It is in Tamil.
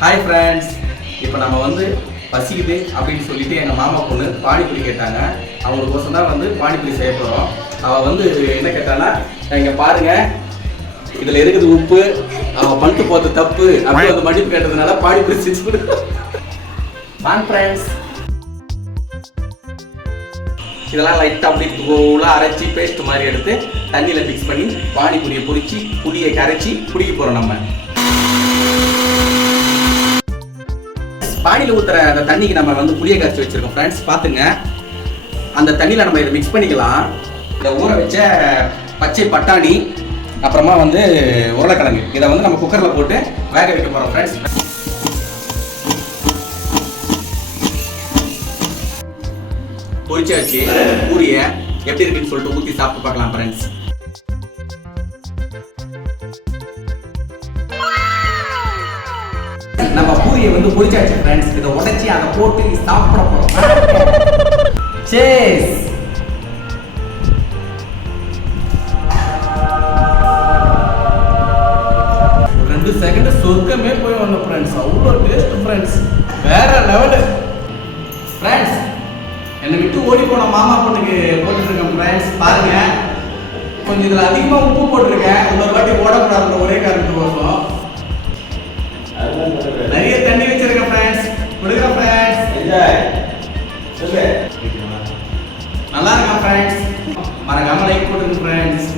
ஹாய் ஃப்ரெண்ட்ஸ், இப்போ நம்ம வந்து பசிக்குது அப்படின்னு சொல்லிட்டு எங்கள் மாமா பொண்ணு பானிபூரி கேட்டாங்க. அவங்களுக்கோசம் தான் வந்து பானிபூரி செய்ய போகிறோம். அவள் வந்து என்ன கேட்டான்னா, இங்கே பாருங்க இதில் இருக்குது உப்பு, அவள் பண்ணிட்டு போகிறது தப்பு அப்படி வந்து மன்னிப்பு கேட்டதுனால பானிபூரி செஞ்சு கொடுக்கும். வாங்க ஃப்ரெண்ட்ஸ், இதெல்லாம் லைட்டாக அப்படி தூளாக அரைச்சி பேஸ்ட் மாதிரி எடுத்து தண்ணியில் மிக்ஸ் பண்ணி பானிபூரியை பொரிச்சு புளியை கரைச்சி குடிக்க போகிறோம். நம்ம பானியில் ஊற்றுற அந்த தண்ணிக்கு நம்ம வந்து புளியை கரைச்சி வச்சுருக்கோம் ஃப்ரெண்ட்ஸ். பார்த்துங்க, அந்த தண்ணியில் நம்ம இதை மிக்ஸ் பண்ணிக்கலாம். இதை ஊற வச்ச பச்சை பட்டாணி, அப்புறமா வந்து உருளைக்கிழங்கு, இதை வந்து நம்ம குக்கரில் போட்டு வேக வைக்க போகிறோம் ஃப்ரெண்ட்ஸ். பொரிச்சாச்சு பூரியை, எப்படி இருக்குன்னு சொல்லிட்டு ஊற்றி சாப்பிட்டு பார்க்கலாம் ஃப்ரெண்ட்ஸ். நம்ம பூரியை வந்து பொரிச்சாச்சு ஃப்ரெண்ட்ஸ். இதை உடைச்சி அதை போட்டு சாப்பிட போறோம். சேஸ். ஒரு 2 செகண்ட் சொர்க்கமே போய் வந்தோம் ஃப்ரெண்ட்ஸ். அவ்வளோ டேஸ்ட் ஃப்ரெண்ட்ஸ், வேற லெவலு ஃப்ரெண்ட்ஸ். என்னை விட்டு ஓடி போன மாமா பொண்ணுக்கு போட்டுருக்கேன் ஃப்ரெண்ட்ஸ். பாருங்க, கொஞ்சம் இதில் அதிகமாக உப்பு போட்டிருக்கேன். இன்னொரு வாட்டி ஓடக்கூடாது ஒரே காரணத்துக்கோசம். நிறைய தண்ணி வச்சிருக்கேன் ஃப்ரெண்ட்ஸ். கொடுங்க ஃப்ரெண்ட்ஸ், என்ஜாய். நல்லா இருக்கா ஃப்ரெண்ட்ஸ்? மறக்காம லைக் போட்டுருங்க ஃப்ரெண்ட்ஸ்.